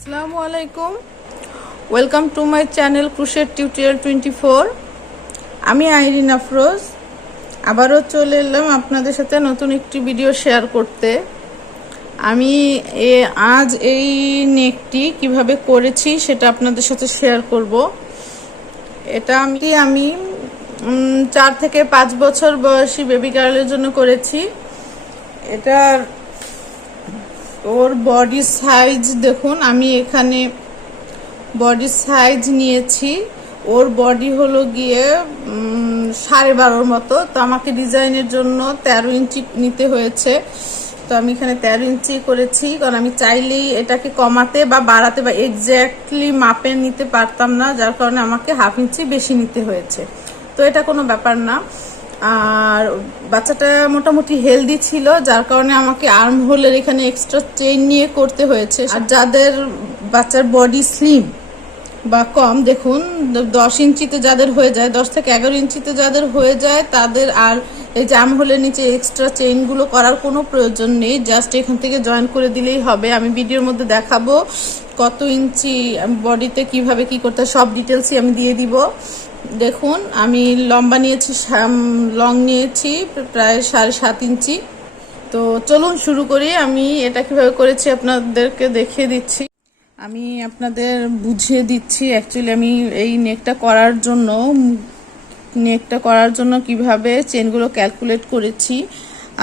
আসসালামু আলাইকুম, welcome to my channel crochet tutorial 24। আমি আইরিন আফরোজ আবারও চলে এলাম আপনাদের সাথে নতুন একটি ভিডিও শেয়ার করতে। আমি আজ এই নেকটি কিভাবে করেছি সেটা আপনাদের সাথে শেয়ার করব। এটা আমি 4 থেকে 5 বছর বয়সী বেবি গার্লের জন্য করেছি। এটার ওর বডি সাইজ দেখুন, আমি এখানে বডি সাইজ নিয়েছি। ওর বডি হলো গিয়ে 12.5 মতো। তো আমাকে ডিজাইনের জন্য 13 ইঞ্চি নিতে হয়েছে। তো আমি এখানে 13 ইঞ্চি করেছি, কারণ আমি চাইলেই এটাকে কমাতে বা বাড়াতে বা এক্স্যাক্টলি মাপে নিতে পারতাম না, যার কারণে আমাকে হাফ ইঞ্চি বেশি নিতে হয়েছে। তো এটা কোনো ব্যাপার না। আর বাচ্চাটা মোটামুটি হেলদি ছিল, যার কারণে আমাকে আর্ম হোলের এখানে এক্সট্রা চেইন নিয়ে করতে হয়েছে। আর যাদের বাচ্চার বডি স্লিম বা কম, দেখুন 10 ইঞ্চিতে যাদের হয়ে যায়, 10 থেকে 11 ইঞ্চিতে যাদের হয়ে যায়, তাদের আর এই যে আর্ম হোলের নিচে এক্সট্রা চেইনগুলো করার কোনো প্রয়োজন নেই। জাস্ট এখান থেকে জয়েন করে দিলেই হবে। আমি ভিডিওর মধ্যে দেখাবো কত ইঞ্চি বডিতে কিভাবে কি করতে হয়, সব ডিটেলসই আমি দিয়ে দিব। দেখুন, আমি লম্বা নিয়েছি, লং নিয়েছি প্রায় 7.5 ইঞ্চি। তো চলুন শুরু করি। আমি এটা কিভাবে করেছি আপনাদেরকে দেখিয়ে দিচ্ছি, আমি আপনাদের বুঝিয়ে দিচ্ছি। অ্যাকচুয়ালি আমি এই নেকটা করার জন্য কিভাবে চেনগুলো ক্যালকুলেট করেছি।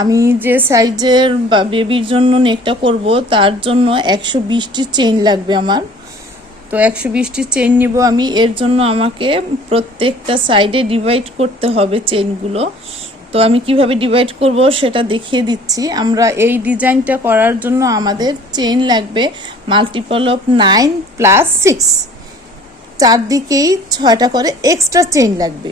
আমি যে সাইজের বেবির জন্য নেকটা করব, তার জন্য 120টি চেইন লাগবে আমার। তো 120টি চেইন নিব আমি। এর জন্য আমাকে প্রত্যেকটা সাইডে ডিভাইড করতে হবে চেইনগুলো। তো আমি কিভাবে ডিভাইড করব সেটা দেখিয়ে দিচ্ছি। আমরা এই ডিজাইনটা করার জন্য আমাদের চেইন লাগবে মাল্টিপল অফ 9 + 6, চারদিকেই 6টা করে এক্সট্রা চেইন লাগবে।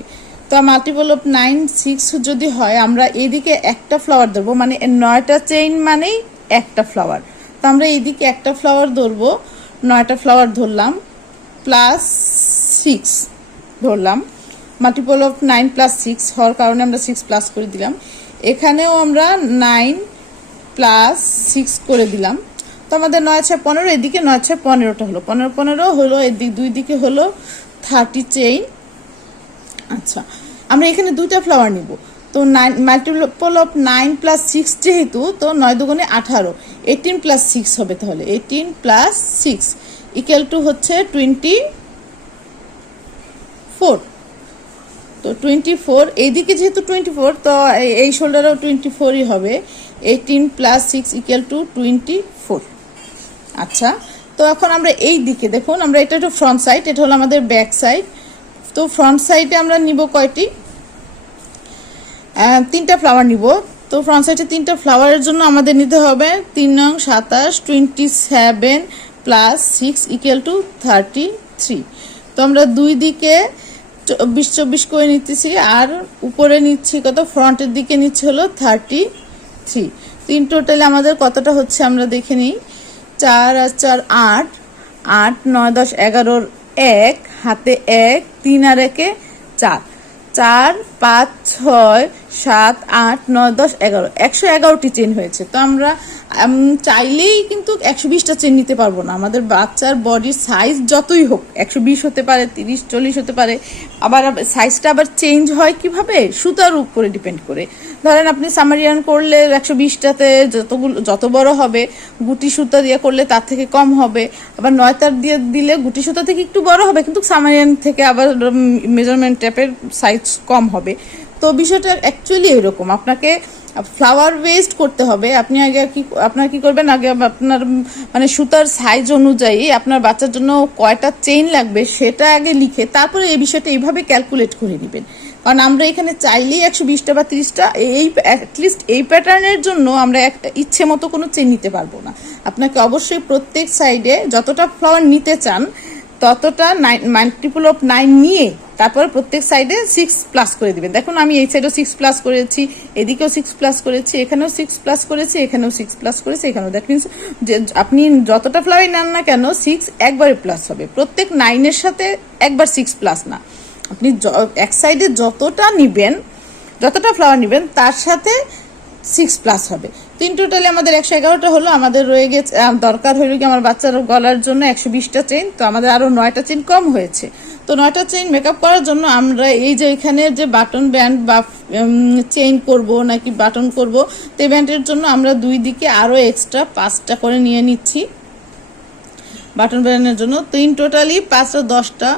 তো মাল্টিপল অফ 9, 6 যদি হয়, আমরা এইদিকে একটা ফ্লাওয়ার ধরবো, মানে 9টা চেইন মানেই একটা ফ্লাওয়ার। তো আমরা এইদিকে একটা ফ্লাওয়ার ধরবো, 9টা ফ্লাওয়ার ধরলাম, +6 ধরলাম। মাল্টিপল অফ 9 + 6 হওয়ার কারণে আমরা 6+ করে দিলাম। এখানেও আমরা 9 + 6 করে দিলাম। তো আমাদের 9×6=15, এদিকে 9×6=15টা হলো, 15 হলো, এদিক দুই দিকে হলো 30 চেইন। আচ্ছা, আমরা এখানে 2টা ফ্লাওয়ার নিব। তো মাল্টিপল অফ 9 + 6 যেহেতু, তো 9 × 2 = 18, 18 + 6 হবে। তাহলে 18 + 6 = হচ্ছে 24। তো 24, এইদিকে যেহেতু 24, তো এই শোল্ডারও 24ই হবে। 18 + 6 = 24। আচ্ছা, তো এখন আমরা এই দিকে দেখুন, আমরা এটা হলো ফ্রন্ট সাইড, এটা হলো আমাদের ব্যাক সাইড। তো ফ্রন্ট সাইডে আমরা নিব কয়টি? 3টা ফ্লাওয়ার নিব। তো ফ্রন্ট সাইডে 3টা ফ্লাওয়ারের জন্য আমাদের নিতে হবে 3 নং 27, 27 + 6 = 33। তো আমরা দুই দিকে 24 করে নিতেছি, আর উপরে নিচ্ছি কত? ফ্রন্টের দিকে নিচ্ছি হলো 33। তিন টোটালে আমাদের কতটা হচ্ছে আমরা দেখে নিই। 4 আর 4 8, 8 9 10 11, 1 হাতে 1, 3 আর 1 4, 4 5 6 7 8 9 10 11, 111টি চেন হয়েছে। তো আমরা চাইলেই কিন্তু 120টা চেন নিতে পারবো না। আমাদের বাচ্চার বডির সাইজ যতই হোক, 120 হতে পারে, 30 40 হতে পারে। আবার সাইজটা আবার চেঞ্জ হয় কিভাবে? সুতার উপরে ডিপেন্ড করে। ধরেন আপনি সামারিয়ান করলে 120টাতে যত বড় হবে, গুটি সুতা দিয়ে করলে তার থেকে কম হবে। আবার 9 তার দিয়ে দিলে গুটি সুতা থেকে একটু বড় হবে, কিন্তু সামারিয়ান থেকে আবার মেজারমেন্ট টেপের সাইজ কম হবে। তো বিষয়টা অ্যাকচুয়ালি এরকম। আপনাকে ফ্লাওয়ার ওয়েস্ট করতে হবে। আপনি আগে আপনার কি করবেন, আগে আপনার মানে সুতার সাইজ অনুযায়ী আপনার বাচ্চার জন্য কয়টা চেইন লাগবে সেটা আগে লিখে তারপরে এই বিষয়টা এইভাবে ক্যালকুলেট করে নেবেন। কারণ আমরা এখানে চাইলেই 120টা বা 30টা, অ্যাটলিস্ট এই প্যাটার্নের জন্য আমরা ইচ্ছে মতো কোনো চেইন নিতে পারবো না। আপনাকে অবশ্যই প্রত্যেক সাইডে যতটা ফ্লাওয়ার নিতে চান ততটা মাল্টিপল অফ 9 নিয়ে তারপর প্রত্যেক সাইডে 6+ করে দিবেন। দেখুন, আমি এই সাইডেও 6+ করেছি, এদিকেও 6+ করেছি, এখানেও 6+ করেছি, এখানেও 6+ করেছি, এখানেও। দ্যাট মিনস যে আপনি যতটা ফ্লাওয়ার নেন না কেন, 6 একবারে প্লাস হবে। প্রত্যেক 9-এর সাথে একবার 6+ না। আপনি এক সাইডে যতটা নিবেন, যতটা ফ্লাওয়ার নিবেন, তার সাথে 6+ হবে। তিন টোটালি আমাদের 111টা হলো। আমাদের রয়ে গেছে, দরকার হইল কি আমার বাচ্চার গলার জন্য 120টা চেইন। তো আমাদের আরো 9টা চেইন কম হয়েছে। তো 9টা চেইন মেকআপ করার জন্য আমরা এই যে এখানে যে বাটন ব্যান্ড বা চেইন করব নাকি বাটন করব, তো ব্যান্ডের জন্য আমরা দুই দিকে আরো এক্সট্রা 5টা করে নিয়ে নিচ্ছি বাটন ব্যান্ডের জন্য। তিন টোটালি 5টা 10টা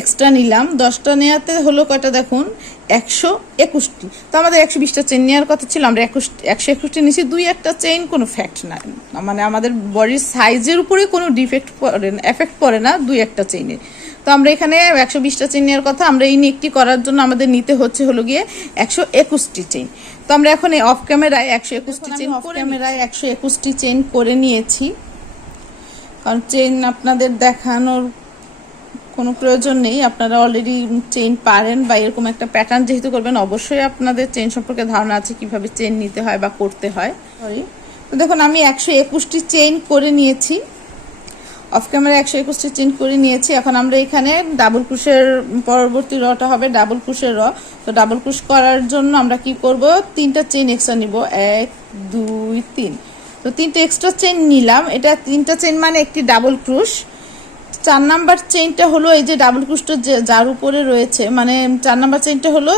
এক্সট্রা নিলাম। 10টা নেওয়াতে হলো কয়টা দেখুন, 121টি। তো আমাদের 120টা চেইন নেওয়ার কথা ছিল, আমরা 121টি নিয়েছি। দুই একটা চেইন কোনো ফ্যাক্ট না, মানে আমাদের বডির সাইজের উপরে কোনো ডিফেক্ট পড়ে না, এফেক্ট পড়ে না দুই একটা চেইনে। তো আমরা এখানে 120টা চেইন নেওয়ার কথা, আমরা এই নেকটি করার জন্য আমাদের নিতে হলো গিয়ে 121টি চেইন। তো আমরা এখন অফ ক্যামেরায় 121টি চেইন করে নিয়েছি, কারণ চেইন আপনাদের দেখানোর কোনো প্রয়োজন নেই, আপনারা অলরেডি চেইন পারেন বা এরকম একটা প্যাটার্ন যেহেতু করবেন, অবশ্যই আপনাদের চেইন সম্পর্কে ধারণা আছে কিভাবে চেইন নিতে হয় বা করতে হয়। তো দেখুন আমি 121টি চেইন করে নিয়েছি, অফ ক্যামেরা 121টি চেইন করে নিয়েছি। এখন আমরা এখানে ডাবল ক্রুশের পরবর্তী রটা হবে ডাবল ক্রুশের র। তো ডাবল ক্রুশ করার জন্য আমরা কি করব, 3টা চেইন এক্সট্রা নিব, 1 2 3। তো 3টা এক্সট্রা চেইন নিলাম। এটা 3টা চেইন মানে একটি ডাবল ক্রুশ। 4 নাম্বার চেইনটা হলো এই যে ডাবল ক্রুশটা যার উপরে রয়েছে, মানে 4 নাম্বার চেইনটা হলো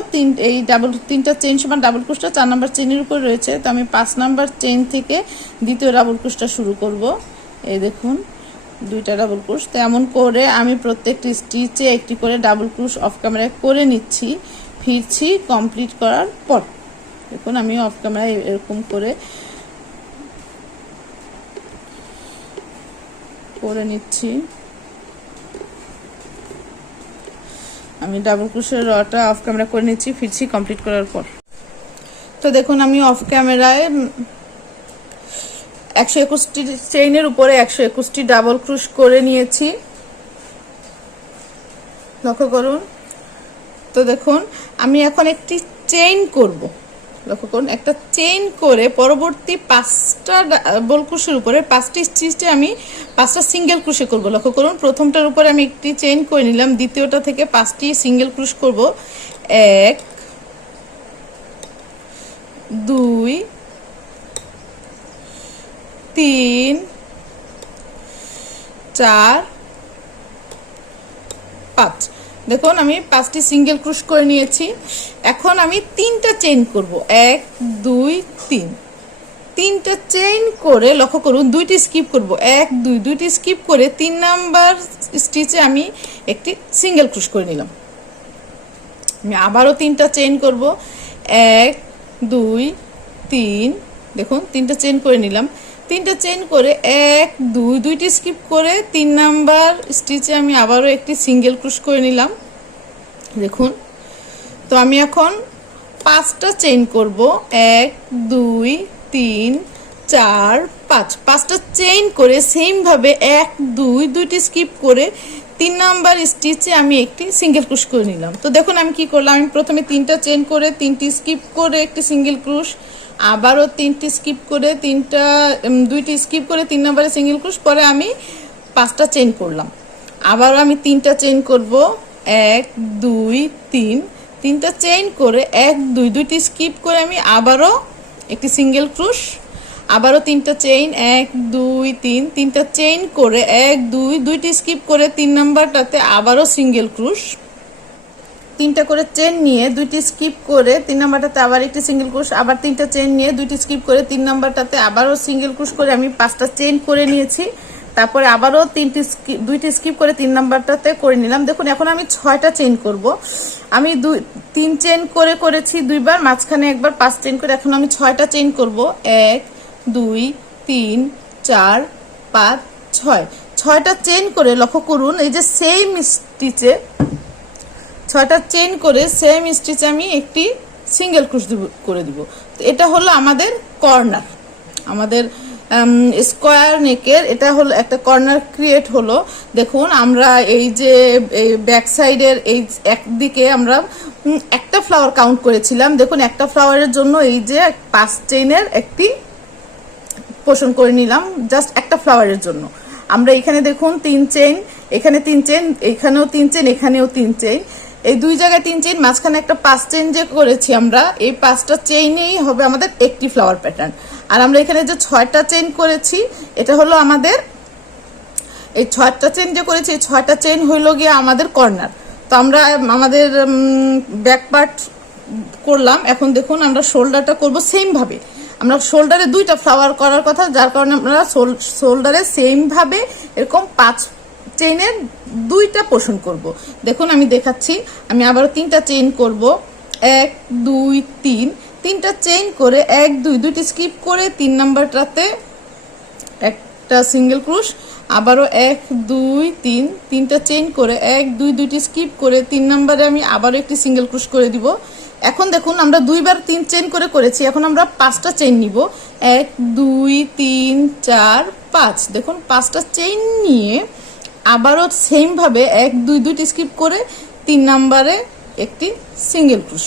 এই 3টা চেইন সমান ডাবল ক্রুশটা 4 নাম্বার চেইনের উপরে রয়েছে। তো আমি 5 নাম্বার চেইন থেকে দ্বিতীয় ডাবল ক্রুশটা শুরু করব। এই দেখুন 2টা ডাবল ক্রুশ। তো এমন করে আমি প্রত্যেকটি স্টিচে একটি করে ডাবল ক্রুশ অফ ক্যামেরায় করে নিচ্ছি, ফিরছি কমপ্লিট করার পর। দেখুন আমি অফ ক্যামেরায় এরকম করে নিচ্ছি। আমি ডাবল ক্রুশের রটা অফ ক্যামেরা করে নিচ্ছি, ফিরছি কমপ্লিট করার পর। তো দেখুন আমি অফ ক্যামেরায় 121টি চেইনের উপরে 121টি ডাবল ক্রুশ করে নিয়েছি, লক্ষ্য করুন। তো দেখুন আমি এখন একটি চেইন করব, লক্ষ্য করুন। একটা চেইন করে পরবর্তী 5টা ডাবল ক্রুশের উপরে 5টি স্টিচে আমি 5টা সিঙ্গেল ক্রুশে করব। লক্ষ্য করুন প্রথমটার উপরে আমি একটি চেইন করে নিলাম, দ্বিতীয়টা থেকে 5টি সিঙ্গেল ক্রুশ করব। 1 2 3 4 5। দেখুন আমি 5টি সিঙ্গেল ক্রুশ করে নিয়েছি। এখন আমি 3টা চেইন করব, 1 2 3। 3টা চেইন করে লক্ষ্য করুন 2টি স্কিপ করব, 1 2 2টি স্কিপ করে 3 নাম্বার স্টিচে আমি একটি সিঙ্গেল ক্রুশ করে নিলাম। আমি আবারও 3টা চেইন করব, 1 2 3। দেখুন 3টা চেইন করে নিলাম। 3টা চেইন করে 1 2 2টি স্কিপ করে 3 নাম্বার স্টিচে আমি আবারও একটি সিঙ্গেল ক্রুশ করে নিলাম। দেখুন তো আমি এখন 5টা চেইন করব, 1 2 3 4 5। 5টা চেইন করে সেম ভাবে 1 2 2টি স্কিপ করে 3 নাম্বার স্টিচে আমি একটি সিঙ্গেল ক্রুশ করে নিলাম। তো দেখুন আমি কি করলাম, আমি প্রথমে 3টা চেইন করে 3টি স্কিপ করে একটি সিঙ্গেল ক্রুশ, আবারও 3টি স্কিপ করে 2টি স্কিপ করে 3 নাম্বারে সিঙ্গেল ক্রুশ, পরে আমি 5টা চেইন করলাম। আবারও আমি 3টা চেইন করব, 1 2 3। 3টা চেইন করে 1 2 2টি স্কিপ করে আমি আবারও একটি সিঙ্গেল ক্রুশ, আবারও 3টা চেইন 1 2 3। 3টা চেইন করে 1 2 2টি স্কিপ করে 3 নাম্বারটাতে আবারও সিঙ্গেল ক্রুশ, 3টা করে চেইন নিয়ে 2টি স্কিপ করে 3 নাম্বারটাতে আবার একটি সিঙ্গেল ক্রুশ, আবার 3টা চেইন নিয়ে 2টি স্কিপ করে 3 নাম্বারটাতে আবারও সিঙ্গেল ক্রুশ করে আমি 5টা চেইন করে নিয়েছি। তারপরে আবারও 2টি স্কিপ করে 3 নাম্বারটাতে করে নিলাম। দেখুন এখন আমি 6টা চেইন করব। আমি 3 চেইন করেছি 2বার, মাঝখানে একবার 5 চেইন করে এখন আমি 6টা চেইন করব, 1 2 3 4 5 6। 6টা চেইন করে লক্ষ্য করুন এই যে সেম স্টিচে 6টা চেইন করে সেম স্টিচে আমি একটি সিঙ্গেল ক্রুশ করে দিব। তো এটা হলো আমাদের কর্নার, আমাদের স্কোয়ার নেকের এটা হলো একটা কর্নার ক্রিয়েট হলো। দেখুন আমরা এই যে ব্যাক সাইডের এই একদিকে আমরা একটা ফ্লাওয়ার কাউন্ট করেছিলাম। দেখুন একটা ফ্লাওয়ারের জন্য এই যে 5 চেইনের একটি পোর্শন করে নিলাম, জাস্ট একটা ফ্লাওয়ারের জন্য। আমরা এখানে দেখুন 3 চেইন, এখানে 3 চেইন, এখানেও 3 চেইন, এখানেও 3 চেইন। এই দুই জায়গায় 3 চেইন, মাঝখানে একটা 5 চেইন যে করেছি আমরা, এই 5টা চেইনেই হবে আমাদের একটি ফ্লাওয়ার প্যাটার্ন। আর আমরা এখানে যে 6টা চেইন করেছি, এটা হলো আমাদের, এই 6টা চেইন যে করেছি, এই 6টা চেইন হইলো গিয়ে আমাদের কর্নার। তো আমরা আমাদের ব্যাক পার্ট করলাম। এখন দেখুন আমরা শোল্ডারটা করব সেম ভাবে। আমরা শোল্ডারে 2টা ফ্লাওয়ার করার কথা, যার কারণে আমরা শোল্ডারে সেম ভাবে এরকম 5 চেইনের 2টা পোর্শন করব। দেখুন আমি দেখাচ্ছি, আমি আবারও 3টা চেইন করব, 1 2 3, 3টা চেইন করে 1 2, 2টি স্কিপ করে 3 নাম্বারটাতে একটা সিঙ্গেল ক্রুশ, আবারও 1 2 3, 3টা চেইন করে 1 2, 2টি স্কিপ করে 3 নাম্বারে আমি আবারও একটি সিঙ্গেল ক্রুশ করে দিব। এখন দেখুন আমরা 2বার 3 চেইন করে করেছি, এখন আমরা 5টা চেইন নিব, 1 2 3 4 5। দেখুন 5টা চেইন নিয়ে আবারও সেম ভাবে 1 2, 2টি স্কিপ করে 3 নাম্বারে একটি সিঙ্গেল ক্রুশ,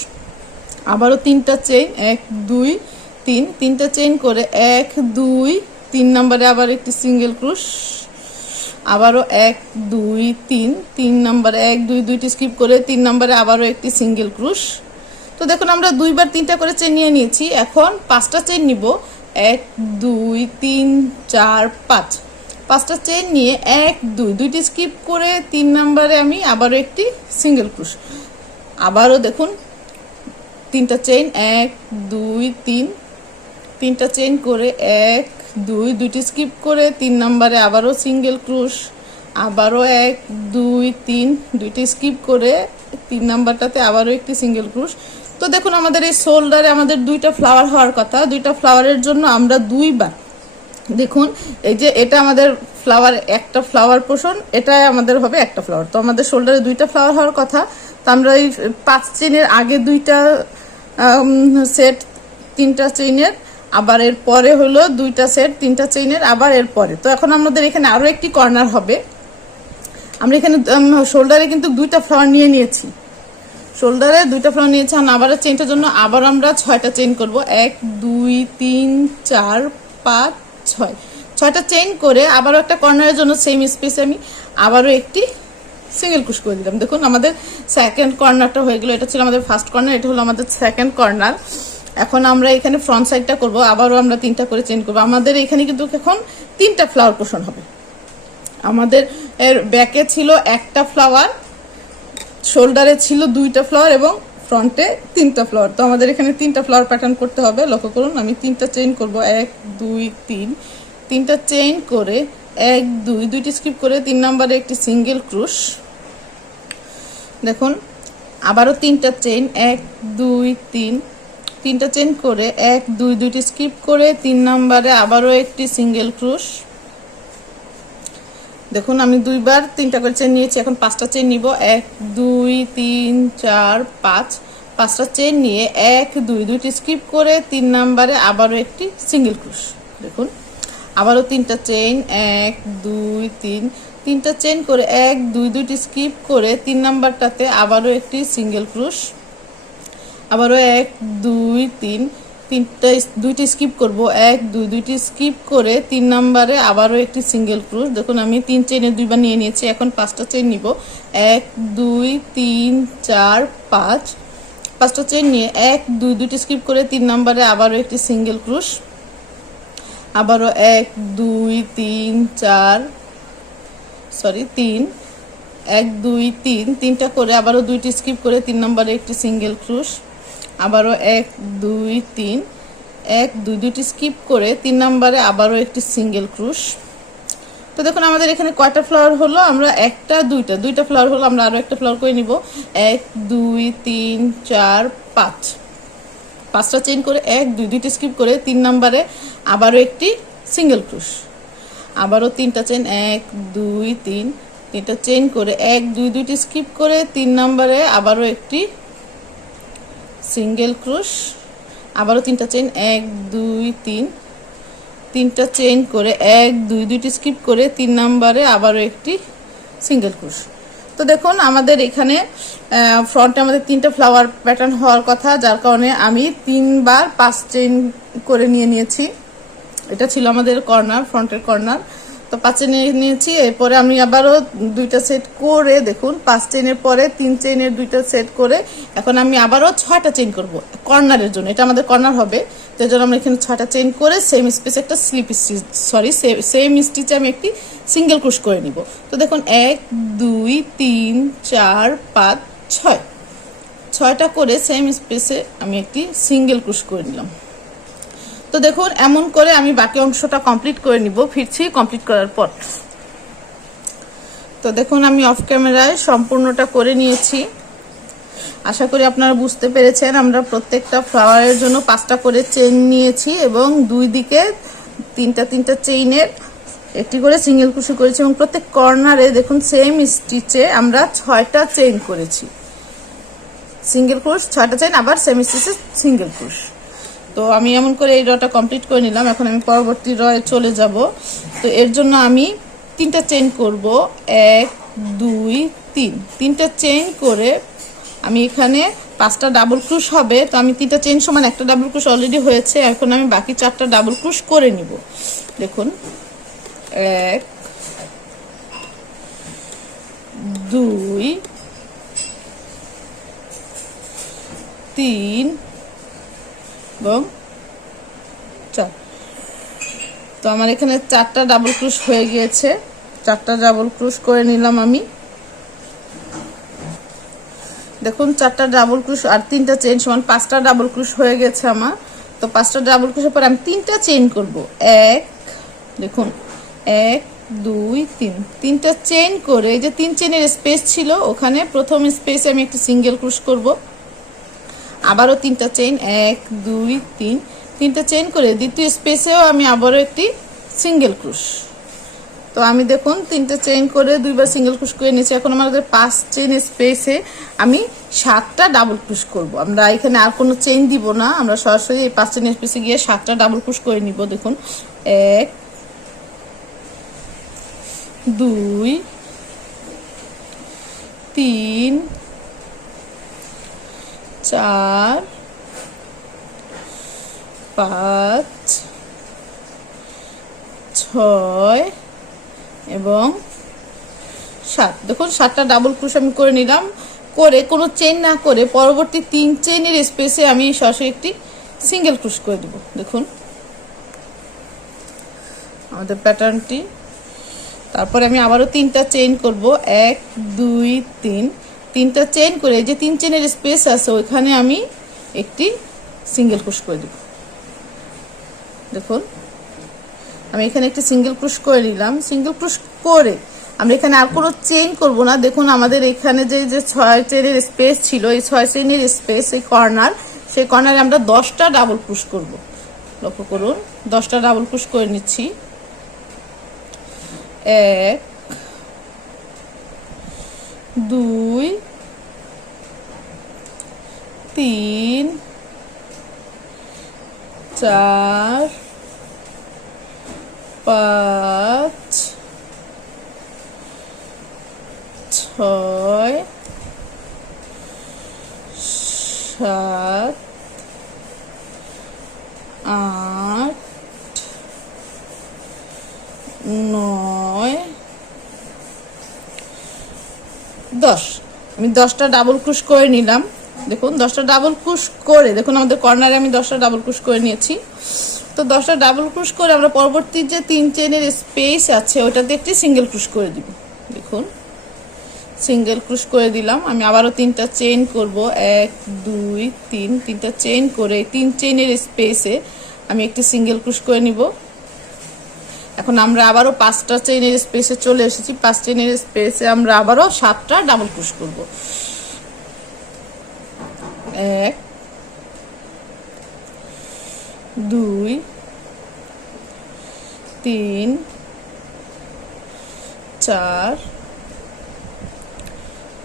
আবারও 3টা চেইন 1 2 3, 3টা চেইন করে 1 2 3 নাম্বারে আবার একটি সিঙ্গেল ক্রুশ, আবারও 1 2 3, 3 নাম্বারে 1 2, 2টি স্কিপ করে 3 নাম্বারে আবারও একটি সিঙ্গেল ক্রুশ। তো দেখুন আমরা 2বার 3টা করে চেইন নিয়ে নিয়েছি, এখন 5টা চেইন নিব, 1 2 3 4 5। 5টা চেইন নিয়ে 1 2, 2টি স্কিপ করে 3 নাম্বারে আমি আবারও একটি সিঙ্গেল ক্রুশ, আবারও দেখুন 3টা চেইন 1 2 3, 3টা চেইন করে 1 2, 2টি স্কিপ করে 3 নাম্বারে আবারও সিঙ্গেল ক্রুশ, আবারও 1 2 3, 2টি স্কিপ করে 3 নাম্বারটাতে আবারও একটি সিঙ্গেল ক্রুশ। তো দেখুন আমাদের এই শোল্ডারে আমাদের 2টা ফ্লাওয়ার হওয়ার কথা, 2টা ফ্লাওয়ারের জন্য আমরা 2বার, দেখুন এই যে এটা আমাদের ফ্লাওয়ার, একটা ফ্লাওয়ার পোর্শন, এটাই আমাদের হবে একটা ফ্লাওয়ার। তো আমাদের শোল্ডারে 2টা ফ্লাওয়ার হওয়ার কথা, তো আমরা এই 5 চেইনের আগে 2টা সেট 3টা চেইনের, আবার এর পরে হলো 2টা সেট 3টা চেইনের, আবার এর পরে। তো এখন আমাদের এখানে আরো একটি কর্নার হবে। আমরা এখানে শোল্ডারে কিন্তু 2টা ফ্লাওয়ার নিয়ে নিয়েছি, শোল্ডারে 2টা ফ্লাওয়ার নিয়েছি। আর আবার চেইনটার জন্য আবার আমরা 6টা চেইন করব, 1 2 3 4 5 6, 6টা চেইন করে আবারও একটা কর্নারের জন্য সেম স্পেসে আমি আবারও একটি সিঙ্গেল ক্রুশ করে দিলাম। দেখুন আমাদের সেকেন্ড কর্নারটা হয়ে গেল, এটা ছিল আমাদের ফার্স্ট কর্নার, এটা হলো আমাদের সেকেন্ড কর্নার। এখন আমরা এখানে ফ্রন্ট সাইডটা করব, আবারও আমরা 3টা করে চেইন করব। আমাদের এখানে কিন্তু এখন 3টা ফ্লাওয়ার পোর্শন হবে। আমাদের এর ব্যাকে ছিল একটা ফ্লাওয়ার, শোল্ডারে ছিল 2টা ফ্লাওয়ার এবং ফ্রন্টে 3টা ফ্লাওয়ার। তো আমাদের এখানে 3টা ফ্লাওয়ার প্যাটার্ন করতে হবে। লক্ষ্য করুন আমি 3টা চেইন করব, 1 2 3, 3টা চেইন করে 1 2, 2টি স্কিপ করে 3 নাম্বারে একটি সিঙ্গেল ক্রুশ। দেখুন আবারও 3টা চেইন, 1 2 3, 3টা চেইন করে 1 2, 2টি স্কিপ করে 3 নাম্বারে আবারও একটি সিঙ্গেল ক্রুশ। দেখুন আমি 2বার 3টা করে চেইন নিয়েছি, এখন 5টা চেইন নিব, 1 2 3 4 5। 5টা চেইন নিয়ে 1 2, 2টি স্কিপ করে 3 নাম্বারে আবারও একটি সিঙ্গেল ক্রুশ। দেখুন আবারও 3টা চেইন, 1 2 3, 3টা চেইন করে 1 2, 2টি স্কিপ করে 3 নাম্বারটাতে আবারও একটি সিঙ্গেল ক্রুশ, আবারও 1 2 3, 2টি স্কিপ করব, 1 2, 2টি স্কিপ করে 3 নাম্বারে আবারও একটি সিঙ্গেল ক্রুশ। দেখুন আমি 3 চেইনের 2বার নিয়ে নিয়েছি, এখন 5টা চেইন নিব, 1 2 3 4 5। 5টা চেইন নিয়ে 1 2, 2টি স্কিপ করে 3 নাম্বারে আবারও একটি সিঙ্গেল ক্রুশ, আবারও 1 2 3 4 3, 1 2 3, 3টা করে আবারও 2টি স্কিপ করে 3 নাম্বারে একটি সিঙ্গেল ক্রুশ, আবারও 1 2 3, 1 2, 2টি স্কিপ করে 3 নাম্বারে আবারও একটি সিঙ্গেল ক্রুশ। তো দেখুন আমাদের এখানে কয়টা ফ্লাওয়ার হলো, আমরা 1টা 2টা ফ্লাওয়ার হলো, আমরা আরো একটা ফ্লাওয়ার করে নিব, 1 2 3 4 5। 5টা চেইন করে 1 2, 2টি স্কিপ করে 3 নাম্বারে আবারও একটি সিঙ্গেল ক্রুশ, আবারও 3টা চেইন 1 2 3, 3টা চেইন করে 1 2, 2টি স্কিপ করে 3 নাম্বারে আবারও একটি সিঙ্গেল ক্রুশ, আবারও 3টা চেইন 1 2 3, 3টা চেইন করে 1 2, 2টি স্কিপ করে 3 নাম্বারে আবারও একটি সিঙ্গেল ক্রুশ। তো দেখুন আমাদের এখানে ফ্রন্টে আমাদের 3টা ফ্লাওয়ার প্যাটার্ন হওয়ার কথা, যার কারণে আমি 3বার 5 চেইন করে নিয়েছি। এটা ছিল আমাদের কর্নার, ফ্রন্টের কর্নার। তো তো 5 চেইন নিয়েছি। এরপরে আমি আবারও দুইটা সেট করে দেখুন 5 চেইনের পরে 3 চেইনের দুইটা সেট করে এখন আমি আবারও 6টা চেইন করব কর্নারের জন্য। এটা আমাদের কর্নার হবে, তো এর জন্য আমরা এখানে 6টা চেইন করে সেম স্পেসে একটা স্লিপ স্টিচ সেম স্টিচে আমি একটি সিঙ্গেল ক্রোশ করে নিব। তো দেখুন 1 2 3 4 5 6 6টা করে সেম স্পেসে আমি একটি সিঙ্গেল ক্রোশ করে নিলাম। তো দেখুন এমন করে আমি বাকি অংশটা কমপ্লিট করে নিব, ফিরছি কমপ্লিট করার পর। তো দেখুন আমি অফ ক্যামেরায় সম্পূর্ণটা করে নিয়েছি। আশা করি আপনারা বুঝতে পেরেছেন। আমরা প্রত্যেকটা ফ্লাওয়ারের জন্য 5টা করে চেইন নিয়েছি এবং দুই দিকে তিনটা চেইনের একটি করে সিঙ্গেল ক্রোশে করেছি এবং প্রত্যেক কর্নারে দেখুন সেম স্টিচে আমরা 6টা চেইন করেছি। সিঙ্গেল ক্রোশ 6টা চেইন, আবার সেম স্টিচে সিঙ্গেল ক্রোশ। তো আমি এমন করে এই রটা কমপ্লিট করে নিলাম। এখন আমি পরবর্তী রয়ে চলে যাব। তো এর জন্য আমি 3টা চেইন করব, 1 2 3। 3টা চেইন করে আমি এখানে 5টা ডাবল ক্রোশ হবে। তো আমি 3টা চেইন সমান একটা ডাবল ক্রোশ অলরেডি হয়েছে। এখন আমি বাকি 4টা ডাবল ক্রোশ করে নিব। দেখুন 1 2 3 এবং 4। তো আমার এখানে 4টা ডাবল ক্রোশ হয়ে গিয়েছে। 4টা ডাবল ক্রোশ করে নিলাম আমি। দেখুন 4টা ডাবল ক্রোশ আর 3টা চেইন সমান 5টা ডাবল ক্রোশ হয়ে গেছে আমার। তো 5টা ডাবল ক্রোশের পর আমি 3টা চেইন করব। দেখুন 1 2 3। 3টা চেইন করে এই যে 3 চেইনের স্পেস ছিল ওখানে প্রথম স্পেসে আমি একটা সিঙ্গেল ক্রোশ করব। আবারও 3টা চেইন 1 2 3। 3টা চেইন করে দ্বিতীয় স্পেসেও আমি আবারও একটি সিঙ্গেল ক্রোশ। তো আমি দেখুন 3টা চেইন করে দুইবার সিঙ্গেল ক্রোশ করে নিয়েছি। এখন আমাদের 5 চেইন স্পেসে আমি 7টা ডাবল ক্রোশ করব। আমরা এখানে আর কোনো চেইন দিব না, আমরা সরাসরি এই 5 চেইন স্পেসে গিয়ে 7টা ডাবল ক্রোশ করে নিব। দেখুন 1 2 3 4 5 6 এবং 7। দেখুন 7টা ডাবল ক্রোশ আমি করে নিলাম। করে কোনো চেইন না করে পরবর্তী 3 চেইনের স্পেসে আমি সরাসরি একটি সিঙ্গেল ক্রোশ করে দেব। দেখুন আমাদের প্যাটার্নটি। তারপরে আমি আবারও 3টা চেইন করব, 1 2 3। 3টা চেইন করে যে 3 চেইনের স্পেস আছে ওইখানে আমি একটি সিঙ্গেল ক্রোশ করে দেব। দেখুন আমি এখানে একটি সিঙ্গেল ক্রোশ করে নিলাম। সিঙ্গেল ক্রোশ করে আমরা এখানে আর কোনো চেইন করব না। দেখুন আমাদের এখানে যে 6 চেইনের স্পেস ছিল, এই 6 চেইনের স্পেস এই কর্নার, সেই কর্নারে আমরা 10টা ডাবল ক্রোশ করব। লক্ষ্য করুন 10টা ডাবল ক্রোশ করে নিচ্ছি। 1 2 3 4 5 6 7 8 9 10। আমি 10টা ডাবল ক্রোশ করে নিলাম। দেখুন 10টা ডাবল ক্রোশ করে দেখুন আমাদের কর্নারে আমি 10টা ডাবল ক্রোশ করে নিয়েছি। তো 10টা ডাবল ক্রোশ করে আমরা পরবর্তী যে 3 চেইনের স্পেস আছে ওটাতে একটি সিঙ্গেল ক্রোশ করে দিব। দেখুন সিঙ্গেল ক্রোশ করে দিলাম। আমি আবারও 3টা চেইন করব, 1 2 3। 3টা চেইন করে 3 চেইনের স্পেসে আমি একটি সিঙ্গেল ক্রোশ করে নিব। এখন আমরা আবারও 5টা চেইনের স্পেসে চলে এসেছি। 5 চেইনের স্পেসে আমরা আবারও 7টা ডাবল ক্রোশ করব। 1 2 3 4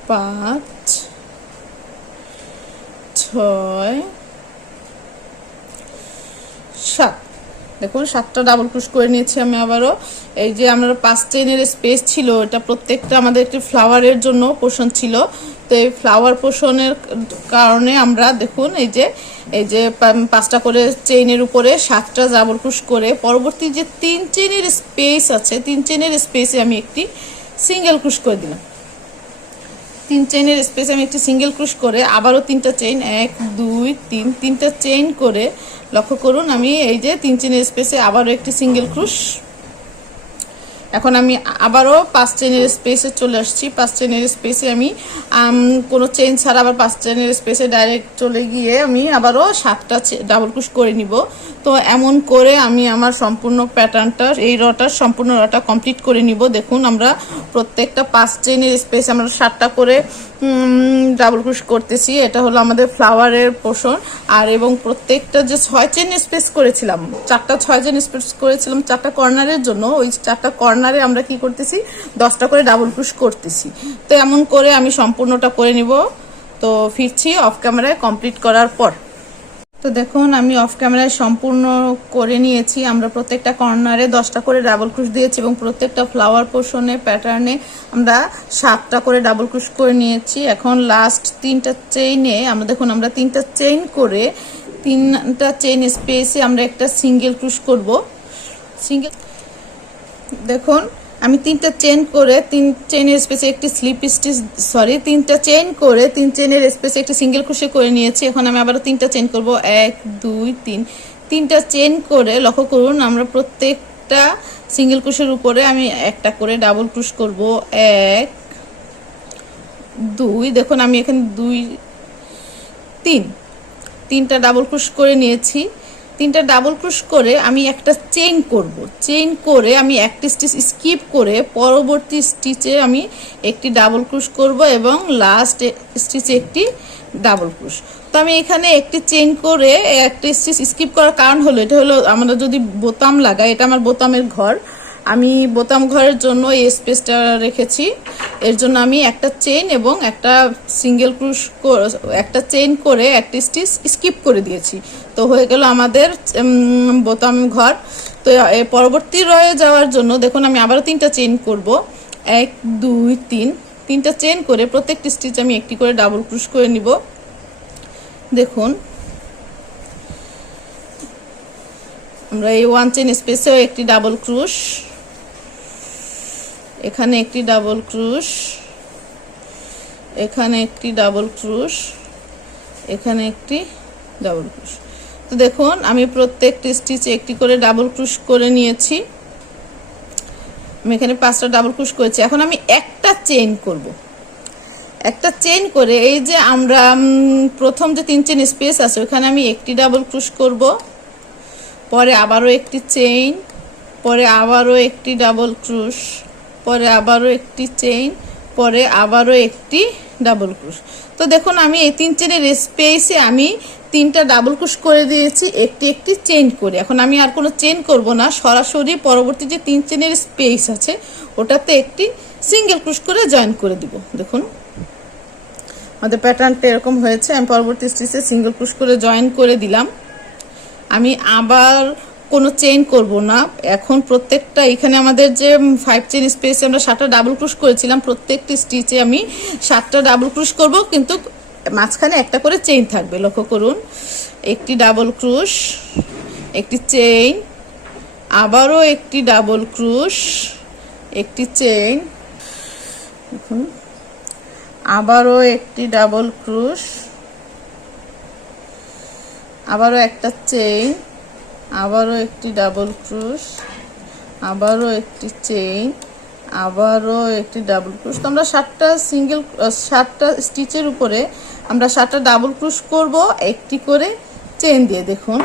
5 6 7। দেখুন 7টা ডাবল ক্রোশ করে নিয়েছি আমি আবারও। এই যে আমরা 5 চেইনের স্পেস ছিল, এটা প্রত্যেকটা আমাদের একটি ফ্লাওয়ারের জন্য পোর্শন ছিল। তো এই ফ্লাওয়ার পোর্শনের কারণে আমরা দেখুন এই যে 5টা করে চেইনের উপরে 7টা ডাবল ক্রোশ করে পরবর্তী যে 3 চেইনের স্পেস আছে, 3 চেইনের স্পেসে আমি একটি সিঙ্গেল ক্রোশ করে দিলাম। 3 চেইনের স্পেসে আমি একটি সিঙ্গেল ক্রোশ করে আবারও 3টা চেইন, 1 2 3, 3টা চেইন করে লক্ষ্য করুন আমি এই যে 3 চেইনের স্পেসে আবারও একটি সিঙ্গেল ক্রোশ। এখন আমি আবারও 5 চেইনের স্পেসে চলে আসছি। 5 চেইনের স্পেসে আমি কোনো চেইন ছাড়া আবার 5 চেইনের স্পেসে ডাইরেক্ট চলে গিয়ে আমি আবারও 7টা ডাবল ক্রোশ করে নিব। তো এমন করে আমি আমার সম্পূর্ণ প্যাটার্নটা, এই রটার সম্পূর্ণ রটা কমপ্লিট করে নিব। দেখুন আমরা প্রত্যেকটা 5 চেইনের স্পেসে আমরা 7টা করে ডাবল ক্রোশ করতেছি। এটা হলো আমাদের ফ্লাওয়ারের পোর্শন। আর এবং প্রত্যেকটা যে 6 চেইন স্পেস করেছিলাম, 4টা 6 চেইন স্পেস করেছিলাম 4টা কর্নারের জন্য, ওই 4টা কর্নারে আমরা কি করতেছি 10টা করে ডাবল ক্রোশ করতেছি। তো এমন করে আমি সম্পূর্ণটা করে নিব। তো ফিরছি অফ ক্যামেরায় কমপ্লিট করার পর। তো দেখুন আমি অফ ক্যামেরায় সম্পূর্ণ করে নিয়েছি। আমরা প্রত্যেকটা কর্নারে 10টা করে ডাবল ক্রোশ দিয়েছি এবং প্রত্যেকটা ফ্লাওয়ার পোর্শনে প্যাটার্নে আমরা 7টা করে ডাবল ক্রোশ করে নিয়েছি। এখন লাস্ট 3টা চেইনে আমরা দেখুন আমরা 3টা চেইন করে 3টা চেইন স্পেসে আমরা একটা সিঙ্গেল ক্রোশ করব। সিঙ্গেল দেখুন আমি 3টা চেইন করে 3 চেইনের স্পেসে একটি স্লিপ স্টিচ 3টা চেইন করে 3 চেইনের স্পেসে একটি সিঙ্গেল ক্রোশে করে নিয়েছি। এখন আমি আবারও 3টা চেইন করব, 1 2 3, 3টা চেইন করে লক্ষ্য করুন আমরা প্রত্যেকটা সিঙ্গেল ক্রোশের উপরে আমি একটা করে ডাবল ক্রোশ করব, 1 2, দেখুন আমি এখানে 2 3, 3টা ডাবল ক্রোশ করে নিয়েছি। 3টা ডাবল ক্রোশ করে আমি একটা চেইন করব, চেইন করে আমি একটা স্টিচ স্কিপ করে পরবর্তী স্টিচে আমি একটি ডাবল ক্রোশ করব এবং লাস্ট স্টিচে একটি ডাবল ক্রোশ। তো আমি এখানে একটি চেইন করে একটা স্টিচ স্কিপ করার কারণ হলো এটা হলো আমরা যদি বোতাম লাগাই, এটা আমার বোতামের ঘর, আমি বোতাম ঘরের জন্য এই স্পেসটা রেখেছি। এর জন্য আমি একটা চেইন এবং একটা সিঙ্গেল ক্রোশ একটা চেইন করে একটা স্টিচ স্কিপ করে দিয়েছি। তো হয়ে গেল আমাদের বোতাম ঘর। তো পরবর্তী রয়ে যাওয়ার জন্য দেখুন আমি আবারও 3টা চেইন করব, 1 2 3, 3টা চেইন করে প্রত্যেকটি স্টিচ আমি একটি করে ডাবল ক্রোশ করে নিব। দেখুন আমরা এই 1 চেইন স্পেসেও একটি ডাবল ক্রোশ, এখানে একটি ডাবল ক্রোশ, এখানে একটি ডাবল ক্রোশ, এখানে একটি ডাবল ক্রোশ। তো দেখুন আমি প্রত্যেকটি স্টিচে একটি করে ডাবল ক্রোশ করে নিয়েছি। আমি এখানে 5টা ডাবল ক্রোশ করেছি। এখন আমি একটা চেইন করব, একটা চেইন করে এই যে আমরা প্রথম যে 3 চেইন স্পেস আছে ওখানে আমি একটি ডাবল ক্রোশ করব, পরে আবারও একটি চেইন, পরে আবারও একটি ডাবল ক্রোশ, পরে আবারও একটি চেইন, পরে আবারও একটি ডাবল ক্রোশ। তো দেখুন আমি এই 3 চেইনের স্পেসে আমি 3টা ডাবল ক্রোশ করে দিয়েছি একটি একটি চেইন করে। এখন আমি আর কোনো চেইন করব না, সরাসরি পরবর্তী যে 3 চেইনের স্পেস আছে ওটাতে একটি সিঙ্গেল ক্রোশ করে জয়েন করে দিব। দেখুন আমাদের প্যাটার্নটা এরকম হয়েছে। আমি পরবর্তী স্টিচে সিঙ্গেল ক্রোশ করে জয়েন করে দিলাম। আমি আবার কোনো চেইন করব না। এখন প্রত্যেকটা এখানে আমাদের যে 5 চেইন স্পেসে আমরা 7টা ডাবল ক্রোশ করেছিলাম, প্রত্যেকটি স্টিচে আমি 7টা ডাবল ক্রোশ করব, কিন্তু মাঝখানে একটা করে চেইন থাকবে। লক্ষ্য করুন একটি ডাবল ক্রোশ, একটি চেইন, আবারও একটি ডাবল ক্রোশ, একটি চেইন, দেখুন আবারও একটি ডাবল ক্রোশ, আবারও একটা চেইন, আবারও একটি ডাবল ক্রোশ, আবারও একটি চেইন, আবারও একটি ডাবল ক্রোশ। তো আমরা 7টা স্টিচের উপরে আমরা 7টা ডাবল ক্রোশ করব একটি করে চেইন দিয়ে। দেখুন